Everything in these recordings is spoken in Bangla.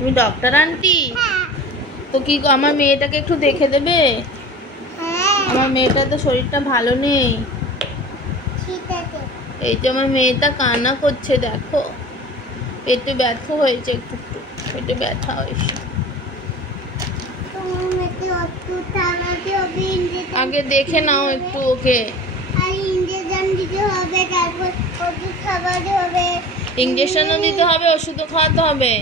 তুমি ডক্টর আন্টি? তো কি আমার মেয়েটাকে একটু দেখে দেবে? আমার মেয়েটার তো শরীরটা ভালো নেই। এই যে আমার মেয়েটা কান্না করছে, দেখো পেটে ব্যথা হয়েছে, একটু একটু পেটে ব্যথা হয়েছে। আগে দেখে নাও একটু ওকে। ইঞ্জেকশনও দিতে হবে, ওষুধও খাওয়াতে হবে।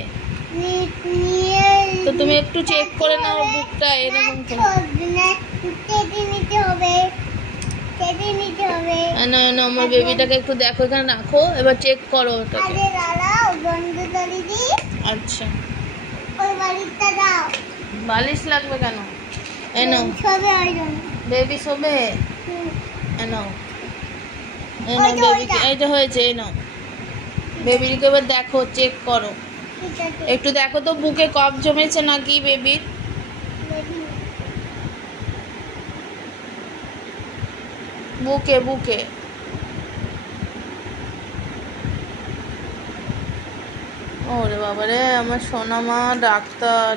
তো তুমি একটু চেক করে নাও বুকটা এরকম না, আমার বেবিটাকে একটু দেখো, এখানে রাখো, এবার চেক করো ওটাকে। আচ্ছা, বালিশ লাগবে কেন? এনো বেবি শোবে, এনো এনো বেবিকে, এইটা হয়েছে, এনো বেবিকে এবার দেখো, চেক করো একটু, দেখো তো বুকে কফ জমেছে নাকি বেবির। বুকে বুকে ওরে বাবারে, আমার সোনা মা ডাক্তার।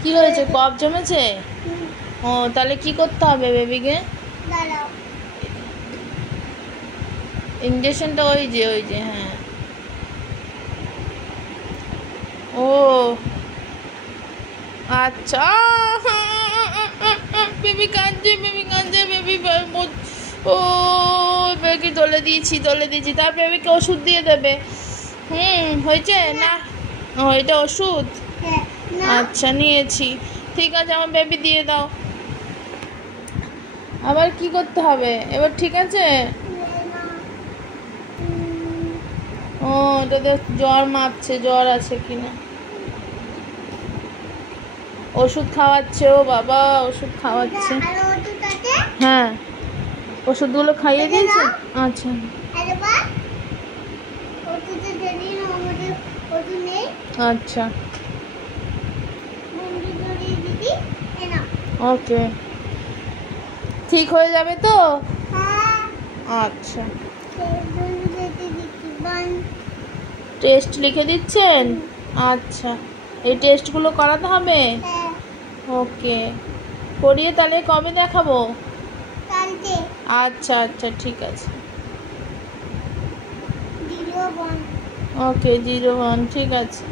কি হয়েছে, কফ জমেছে? ও তাহলে কি করতে হবে বেবিকে? ইঞ্জেকশনটা ওই যে হ্যাঁ। ও আচ্ছা, বেবি কাঁদছে, বেবি ও বেবিকে দলে দিয়েছি, তার বেবিকে ওষুধ দিয়ে দেবে। হয়েছে না? এটা ওষুধ? আচ্ছা নিয়েছি, ঠিক আছে, আমার বেবি দিয়ে দাও। আবার কি করতে হবে এবার? ঠিক আছে। ও এটাতে জ্বর মাপছে, জ্বর আছে কিনা। ওষুধ খাওয়াচ্ছে, ও বাবা ওষুধ খাওয়াচ্ছে। হ্যাঁ ওষুধগুলো খাইয়ে দিয়েছে। আচ্ছা আচ্ছা ওকে, ঠিক হয়ে যাবে তো? আচ্ছা, টেস্ট লিখে দিচ্ছেন? আচ্ছা, এই টেস্টগুলো করাতে হবে? ওকে, করিয়ে তাহলে কবে দেখাবো? আচ্ছা আচ্ছা ঠিক আছে, ওকে 01 ঠিক আছে।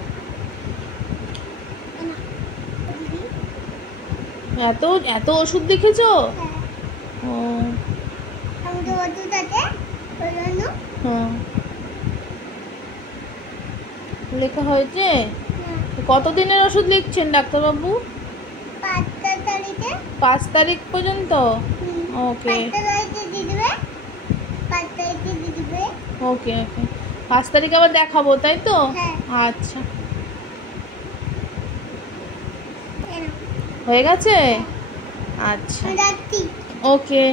এত ওষুধ দেখেছো? ও হ্যাঁ লেখা হয়েছে। কতদিনের ওষুধ লিখছেন ডাক্তারবাবু? 5 তারিখ পর্যন্ত। ওকে ওকে ওকে, 5 তারিখ আবার দেখাবো তাই তো? আচ্ছা হয়ে গেছে। আচ্ছা ওকে,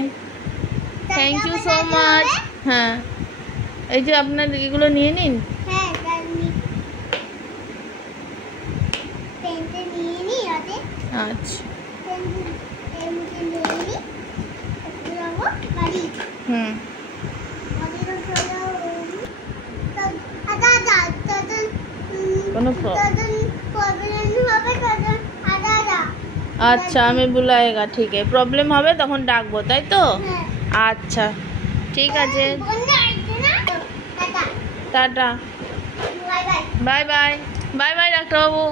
থ্যাংক ইউ সো মাচ। হ্যাঁ এই যে আপনার এগুলো নিয়ে নিন। আচ্ছা কোনো আচ্ছা আমি বুলাएगा, ঠিক আছে, প্রবলেম হবে তখন ডাকবো তাই তো? আচ্ছা ঠিক আছে, tata, bye bye, bye bye ডাক্তারবাবু।